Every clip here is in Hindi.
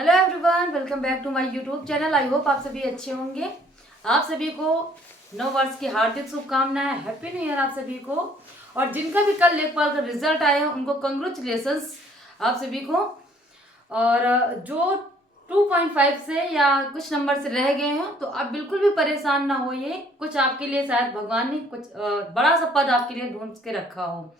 Hello everyone, welcome back to my YouTube channel. I hope आप सभी अच्छे होंगे। आप सभी को नव वर्ष की हार्दिक शुभकामनाएं। हैप्पी न्यू ईयर आप सभी को। और जिनका भी कल लेखपाल का रिजल्ट आया है उनको कंग्रेचुलेशंस आप सभी को। और जो 2.5 से या कुछ नंबर से रह गए हैं तो आप बिल्कुल भी परेशान ना होइए। कुछ आपके लिए शायद भगवान ने कुछ बड़ा सा पद आपके लिए ढूंढ के रखा हो,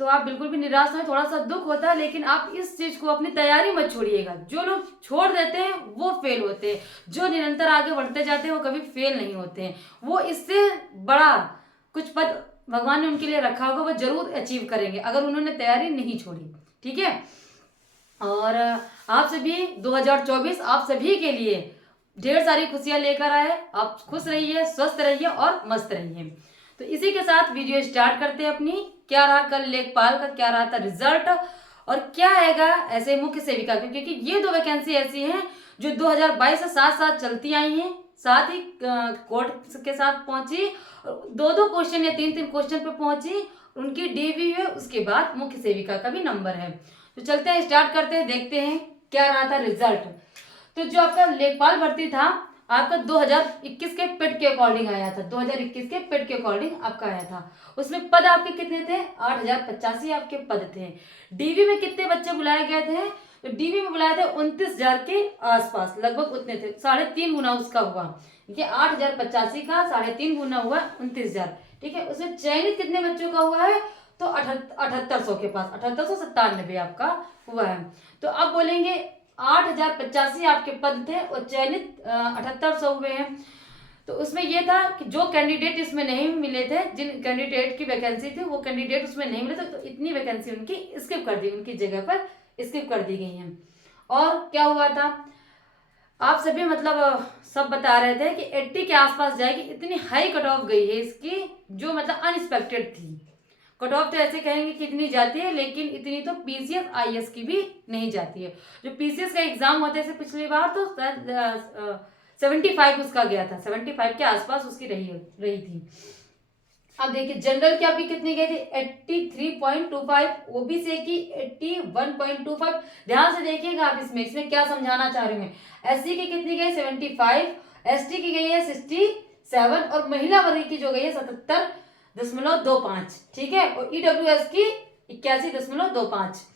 तो आप बिल्कुल भी निराश हो। थोड़ा सा दुख होता है, लेकिन आप इस चीज को अपनी तैयारी मत छोड़िएगा। जो लोग छोड़ देते हैं वो फेल होते हैं, जो निरंतर आगे बढ़ते जाते हैं वो कभी फेल नहीं होते हैं। वो इससे बड़ा कुछ पद भगवान ने उनके लिए रखा होगा, वो जरूर अचीव करेंगे अगर उन्होंने तैयारी नहीं छोड़ी। ठीक है। और आप सभी 2024 आप सभी के लिए ढेर सारी खुशियां लेकर आए। आप खुश रहिए, स्वस्थ रहिए और मस्त रहिए। तो इसी के साथ वीडियो स्टार्ट करते हैं अपनी। क्या रहा कल लेखपाल का, क्या रहा था रिजल्ट और क्या आएगा ऐसे मुख्य सेविका का, क्योंकि ये दो वैकेंसी ऐसी हैं जो 2022 से साथ साथ चलती आई हैं, साथ ही कोर्ट के साथ पहुंची, दो दो क्वेश्चन या तीन तीन क्वेश्चन पे पहुंची, उनकी डीवी है, उसके बाद मुख्य सेविका का भी नंबर है। तो चलते हैं, स्टार्ट करते हैं, देखते हैं क्या रहा था रिजल्ट। तो जो आपका लेखपाल भर्ती था आपका 2021 के पेट के अकॉर्डिंग आया था। 2021 के पेट के अकॉर्डिंग आपका आया था। उसमें पद आपके कितने थे? 8085 आपके पद थे। डीवी में कितने बच्चे बुलाए गए थे? तो डीवी में बुलाए थे 29,000 के आसपास, लगभग उतने थे। 3.5 गुना उसका हुआ। देखिए 8085 का 3.5 गुना हुआ 29,000। ठीक है। उसमें चयनित कितने बच्चों का हुआ है? तो 7800 के पास, 7897 आपका हुआ है। तो अब बोलेंगे 8085 आपके पद थे और चयनित 7800 हुए हैं। तो उसमें यह था कि जो कैंडिडेट इसमें नहीं मिले थे, जिन कैंडिडेट की वैकेंसी थी वो कैंडिडेट उसमें नहीं मिले थे, तो इतनी वैकेंसी उनकी स्किप कर दी, उनकी जगह पर स्किप कर दी गई है। और क्या हुआ था, आप सभी मतलब सब बता रहे थे कि 80 के आसपास जाएगी। इतनी हाई कट ऑफ गई है इसकी, जो मतलब अनएक्सपेक्टेड थी। कट ऑफ तो ऐसे कहेंगे कि इतनी जाती है, लेकिन इतनी तो पीसीएस आईएएस की भी नहीं जाती है। जो पीसीएस का एग्जाम होते थे पिछली बार तो 75 उसका गया था, 75 के आसपास उसकी रही थी। अब देखिए जनरल की आपकी कितनी गई थी? 83.25। ओबीसी की 81.25। ध्यान से देखिएगा आप, इसमें क्या समझाना चाह रही हूँ मैं। एससी की कितनी गई? 75। एसटी की गई है 67 और महिला वर्ग की जो गई है 77.25। ठीक है। और ईडब्ल्यूएस की 81.25।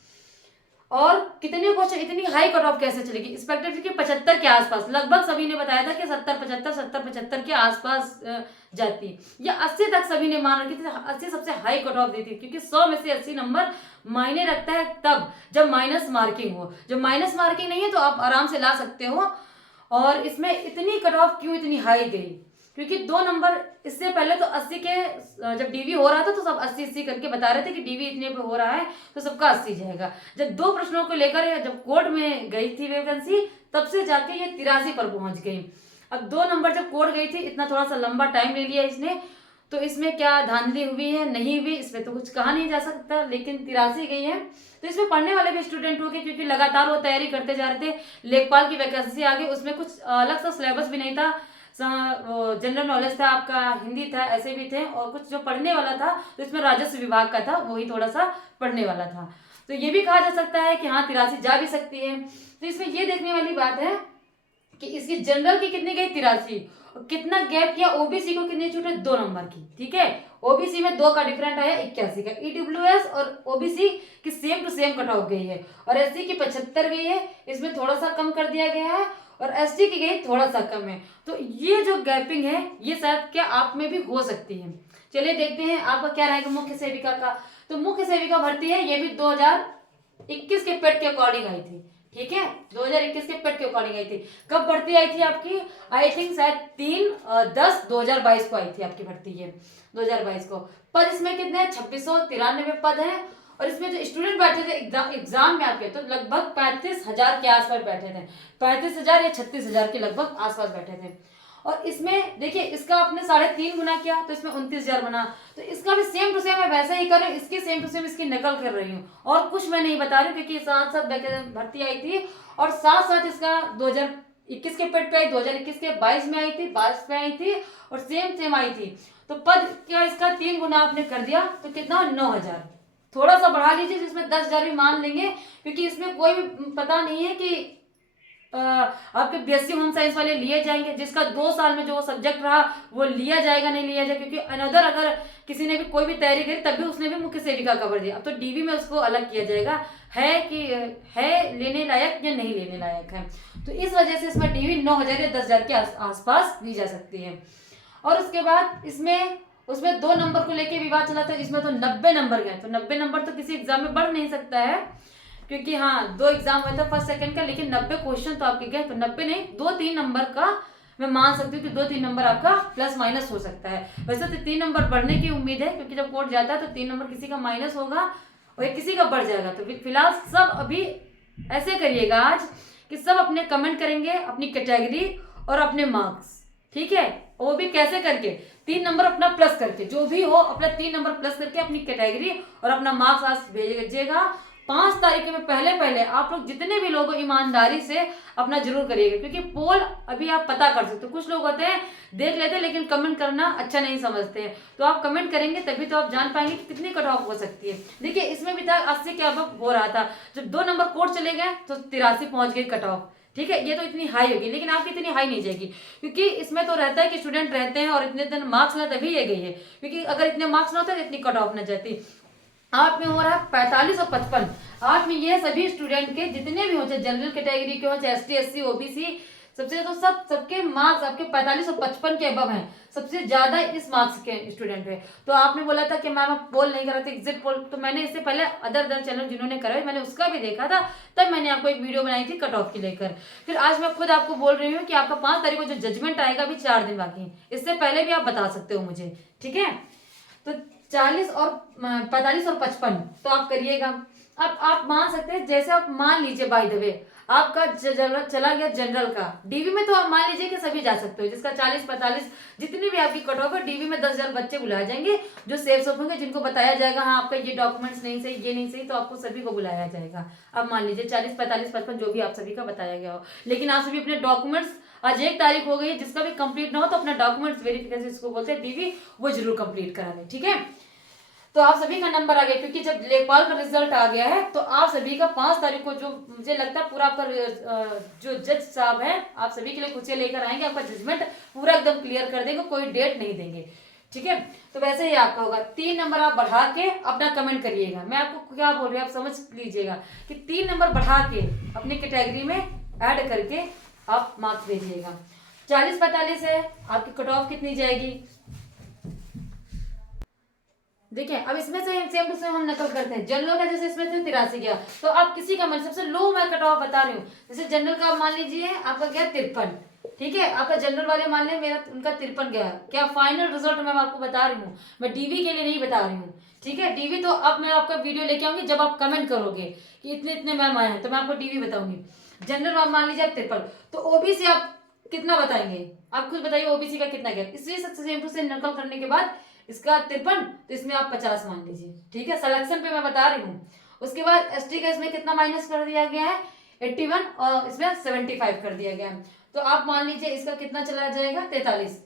और कितने क्वेश्चन, इतनी हाई कट ऑफ कैसे चलेगी? एक्सपेक्टेड की 75 के आसपास, लगभग सभी ने बताया था कि 70 75 के आसपास जाती, या 80 तक सभी ने मान रखी थी। 80 सबसे हाई कट ऑफ दी थी, क्योंकि 100 में से 80 नंबर मायने रखता है तब जब माइनस मार्किंग हो। जब माइनस मार्किंग नहीं है तो आप आराम से ला सकते हो। और इसमें इतनी कट ऑफ क्यों इतनी हाई गई? क्योंकि 2 नंबर इससे पहले तो 80 के, जब डीवी हो रहा था तो सब 80 करके बता रहे थे कि डीवी इतने पे हो रहा है तो सबका 80 जाएगा। जब 2 प्रश्नों को लेकर जब कोर्ट में गई थी वैकेंसी, तब से जाके ये 83 पर पहुंच गई। अब 2 नंबर जब कोर्ट गई थी, इतना थोड़ा सा लंबा टाइम ले लिया इसने, तो इसमें क्या धांधली हुई है नहीं हुई इसमें तो कुछ कहा नहीं जा सकता, लेकिन 83 गई है। तो इसमें पढ़ने वाले भी स्टूडेंट हो गए, क्योंकि लगातार वो तैयारी करते जा रहे थे। लेखपाल की वैकेंसी आ गई, उसमें कुछ अलग सा सिलेबस भी नहीं था। जनरल नॉलेज था आपका, हिंदी था, ऐसे भी थे। और कुछ जो पढ़ने वाला था तो इसमें राजस्व विभाग का था, वही थोड़ा सा पढ़ने वाला था। तो ये भी कहा जा सकता है कि हाँ 83 जा भी सकती है। तो इसमें ये देखने वाली बात है कि इसकी जनरल की कितनी गई? 83। और कितना गैप किया? ओबीसी को कितनी छूटे? 2 नंबर की। ठीक है। ओबीसी में 2 का डिफरेंट आया 81 का। ईडब्ल्यूएस और ओबीसी की same to same cut off गई है। और एससी की 75 गई है, इसमें थोड़ा सा कम कर दिया गया है। और एसटी की गई थोड़ा सा कम है। तो ये जो गैपिंग है ये शायद क्या आप में भी हो सकती है। चलिए देखते हैं आपका क्या रहेगा मुख्य सेविका का। तो मुख्य सेविका भर्ती है, ये भी 2021 के पेट के अकॉर्डिंग आई थी। ठीक है। 2021 के पेट के अकॉर्डिंग आई थी। कब भर्ती आई थी आपकी? आई थिंक शायद 3/10/2022 को आई थी आपकी भर्ती है, 2022 को। पद इसमें कितने हैं? 2693 पद हैं। और इसमें जो स्टूडेंट बैठे थे एग्जाम में आपके, तो लगभग 35,000 के आसपास बैठे थे। 35,000 या 36,000 के लगभग आसपास बैठे थे। और इसमें देखिए इसका आपने 3.5 गुना किया तो इसमें 29,000 बना। तो इसका भी सेम टू सेम मैं वैसा ही कर रही हूँ, इसकी सेम टू सेम इसकी नकल कर रही हूँ, और कुछ मैं नहीं बता रही हूँ, क्योंकि साथ साथ भर्ती आई थी। और साथ साथ इसका 2021 के पेट पे आई, 2021 के 22 में आई थी, 22 में आई थी, और सेम सेम आई थी। तो पद क्या इसका 3 गुना आपने कर दिया, तो कितना? 9,000। थोड़ा सा बढ़ा लीजिए, जिसमें 10,000 भी मान लेंगे, क्योंकि इसमें कोई भी पता नहीं है कि आपके बीएससी होम साइंस वाले लिए जाएंगे, जिसका 2 साल में जो सब्जेक्ट रहा वो लिया जाएगा नहीं लिया जाएगा, क्योंकि अनदर अगर किसी ने भी कोई भी तैयारी करी तब भी उसने भी मुख्य सेविका कवर दिया। अब तो डीवी में उसको अलग किया जाएगा है कि है लेने लायक या नहीं लेने लायक है। तो इस वजह से इसमें डीवी 9,000 या 10,000 के आसपास दी जा सकती है। और उसके बाद उसमें 2 नंबर को लेके विवाद चला था, इसमें तो 90 नंबर गए। तो 90 नंबर तो किसी एग्जाम में बढ़ नहीं सकता है, क्योंकि हाँ 2 एग्जाम हुए थे फर्स्ट सेकंड का, लेकिन 90 क्वेश्चन तो आपके गए। तो 90 नहीं, 2-3 नंबर का मैं मान सकती हूँ कि 2-3 नंबर आपका प्लस माइनस हो सकता है। वैसे तो 3 नंबर बढ़ने की उम्मीद है, क्योंकि जब कोर्ट जाता है तो 3 नंबर किसी का माइनस होगा और किसी का बढ़ जाएगा। तो फिलहाल सब अभी ऐसे करिएगा आज कि सब अपने कमेंट करेंगे अपनी कैटेगरी और अपने मार्क्स, ठीक है। वो भी कैसे करके 3 नंबर अपना प्लस करके, जो भी हो अपना 3 नंबर प्लस करके अपनी कैटेगरी और अपना मार्क्स आज भेजिएगा। 5 तारीख में पहले आप लोग जितने भी लोग ईमानदारी से अपना जरूर करिएगा, क्योंकि पोल अभी आप पता कर सकते हो। कुछ लोग होते हैं देख लेते हैं लेकिन कमेंट करना अच्छा नहीं समझते हैं, तो आप कमेंट करेंगे तभी तो आप जान पाएंगे कि कितनी कट ऑफ हो सकती है। देखिए इसमें भी था 80 के अब हो रहा था, जब 2 नंबर कोर्ट चले गए तो 83 पहुंच गई कट ऑफ, ठीक है। ये तो इतनी हाई होगी, लेकिन आपकी इतनी हाई नहीं जाएगी, क्योंकि इसमें तो रहता है कि स्टूडेंट रहते हैं और इतने दिन मार्क्स ना तभी ये गई है, क्योंकि अगर इतने मार्क्स ना होते तो इतनी कट ऑफ ना जाती। आप में हो रहा है 45 और 55। आप में ये सभी स्टूडेंट के जितने भी हो, चाहे जनरल कैटेगरी के हो, चाहे एसटी एससी ओबीसी, सबसे तो सबके मार्क्स आपके 45 और 55 के अबव हैं। सबसे ज्यादा इस मार्क्स के स्टूडेंट है। तो आपने बोला था कि मैम आप पोल नहीं कर रहे थे, एग्जिट पोल, तो मैंने इससे पहले अदर चैनल जिन्होंने कराए मैंने उसका भी देखा था, तब मैंने आपको एक वीडियो बनाई थी कट ऑफ की लेकर। फिर आज मैं खुद आपको बोल रही हूँ कि आपका 5 तारीख को जो जजमेंट आएगा अभी 4 दिन बाकी है, इससे पहले भी आप बता सकते हो मुझे, ठीक है। तो 40 और 45 और 55 तो आप करिएगा। अब आप मान सकते हैं, जैसे आप मान लीजिए बाय द वे आपका चला गया जनरल का, डीवी में तो आप मान लीजिए कि सभी जा सकते हो, जिसका 40-45 जितनी भी आपकी कट ऑफ है, डीवी में 10,000 बच्चे बुलाए जाएंगे जो सेफ सब होंगे, जिनको बताया जाएगा हाँ आपका ये डॉक्यूमेंट्स नहीं सही, ये नहीं सही, तो आपको सभी को बुलाया जाएगा। अब मान लीजिए 40, 45, 55 जो भी आप सभी का बताया गया हो, लेकिन आप सभी अपने डॉक्यूमेंट्स, आज 1 तारीख हो गई है, जिसका भी कंप्लीट ना हो तो अपना डॉक्यूमेंट्स वेरिफिकेशन इसको बोलते हैं डीवी, वो जरूर कंप्लीट करा लें, ठीक है। तो आप सभी का नंबर आ गया, क्योंकि जब लेखपाल का रिजल्ट आ गया है तो आप सभी का 5 तारीख को, जो मुझे लगता है पूरा आपका जो जज साहब है आप सभी के लिए खुशियां लेकर आएंगे, आपका जजमेंट पूरा एकदम क्लियर कर देंगे, कोई डेट नहीं देंगे, ठीक है। तो वैसे ही आपका होगा 3 नंबर आप बढ़ा के अपना कमेंट करिएगा। मैं आपको क्या बोल रही हूँ आप समझ लीजिएगा कि 3 नंबर बढ़ा के अपनी कैटेगरी में ऐड करके आप मार्क्स भेजिएगा। 40-45 है, आपकी कट ऑफ कितनी जाएगी देखिए। अब इसमें से सेम टू सेम हम नकल करते हैं। जनरल का जैसे इसमें 83 गया, तो आप किसी का मान, सबसे लो मैं कट ऑफ बता रही हूँ, जैसे जनरल का मान लीजिए आपका गया 53, ठीक है। आपका जनरल वाले मान लें मेरा उनका 53 गया, क्या फाइनल रिजल्ट मैं आपको बता रही हूँ, मैं डीवी के लिए नहीं बता रही हूँ, ठीक है। डीवी तो अब मैं आपका वीडियो लेके आऊंगी जब आप कमेंट करोगे कि इतने इतने मैम आए हैं, तो मैं आपको डीवी बताऊंगी। जनरल मान लीजिए आप 53, तो ओबीसी आप कितना बताएंगे, आप खुद बताइए ओबीसी का कितना गया। इसलिए सेम टू सेम नकल करने के बाद इसका 53, तो इसमें आप 50 मान लीजिए, ठीक है। सिलेक्शन पे मैं बता रही हूँ। उसके बाद एसटी का इसमें कितना माइनस कर दिया गया है 81, और इसमें 75 कर दिया गया है, तो आप मान लीजिए इसका कितना चला जाएगा 43,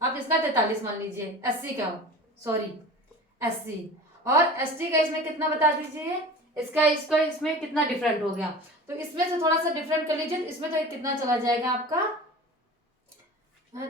आप इसका 43 मान लीजिए। एससी का, सॉरी एससी और एसटी का इसमें कितना बता दीजिए, इसका इसमें कितना डिफरेंट हो गया, तो इसमें से थोड़ा सा डिफरेंट कर लीजिए। इसमें तो कितना चला जाएगा आपका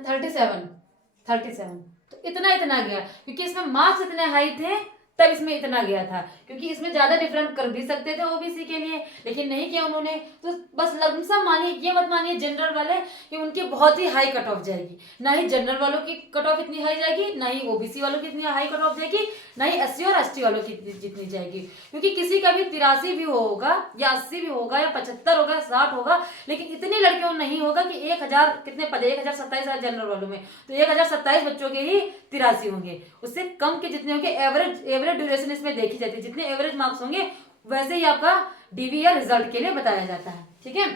37, तो इतना गया, क्योंकि इसमें मार्क्स इतने हाई थे तब इसमें इतना गया था, क्योंकि इसमें ज्यादा डिफरेंट कर भी सकते थे ओबीसी के लिए, लेकिन नहीं किया उन्होंने। तो बस लमसम मानिए, ये मत मानिए जनरल वाले कि उनकी बहुत ही हाई कट ऑफ जाएगी, ना ही जनरल वालों की कट ऑफ इतनी हाई जाएगी, ना ही ओबीसी वालों की इतनी हाई कट ऑफ जाएगी, ना ही एससी और एसटी वालों की जितनी जाएगी, क्योंकि किसी का भी 83 भी होगा या 80 भी होगा या 75 होगा 60 होगा, लेकिन इतनी लड़कियों नहीं होगा कि 1000 कितने पद 1027 जनरल वालों में, तो 1027 बच्चों के ही 83 होंगे, उससे कम के जितने होंगे एवरेज ड्यूरेशन इसमें देखी जाती है, जितने एवरेज मार्क्स होंगे वैसे ही आपका डीवी या रिजल्ट के लिए बताया जाता है, ठीक है।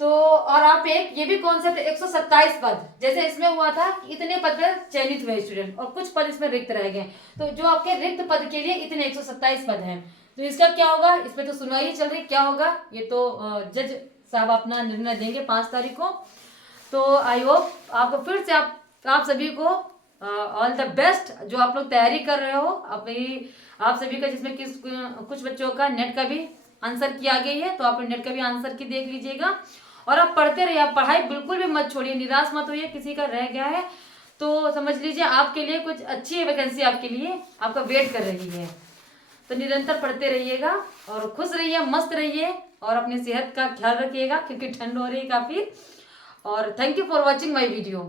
तो और आप एक ये भी कॉन्सेप्ट 127 पद, जैसे इसमें हुआ था कि इतने पद पर चयनित हुए स्टूडेंट और कुछ पद इसमें रिक्त रह गए, तो जो आपके रिक्त पद के लिए इतने 127 पद हैं, तो इसका क्या होगा, इसमें तो सुनवाई चल रही, क्या होगा ये तो जज साहब अपना निर्णय देंगे 5 तारीख को। तो आई होप आपको फिर से आप सभी को ऑल द बेस्ट, जो आप लोग तैयारी कर रहे हो आप सभी का, जिसमें कुछ बच्चों का नेट का भी आंसर की आ गई है, तो आप नेट का भी आंसर की देख लीजिएगा। और आप पढ़ते रहिए, आप पढ़ाई बिल्कुल भी मत छोड़िए, निराश मत होइए। किसी का रह गया है तो समझ लीजिए आपके लिए कुछ अच्छी वैकेंसी आपके लिए आपका वेट कर रही है। तो निरंतर पढ़ते रहिएगा और खुश रहिए, मस्त रहिए और अपनी सेहत का ख्याल रखिएगा क्योंकि ठंड हो रही है काफ़ी। और thank you for watching my video.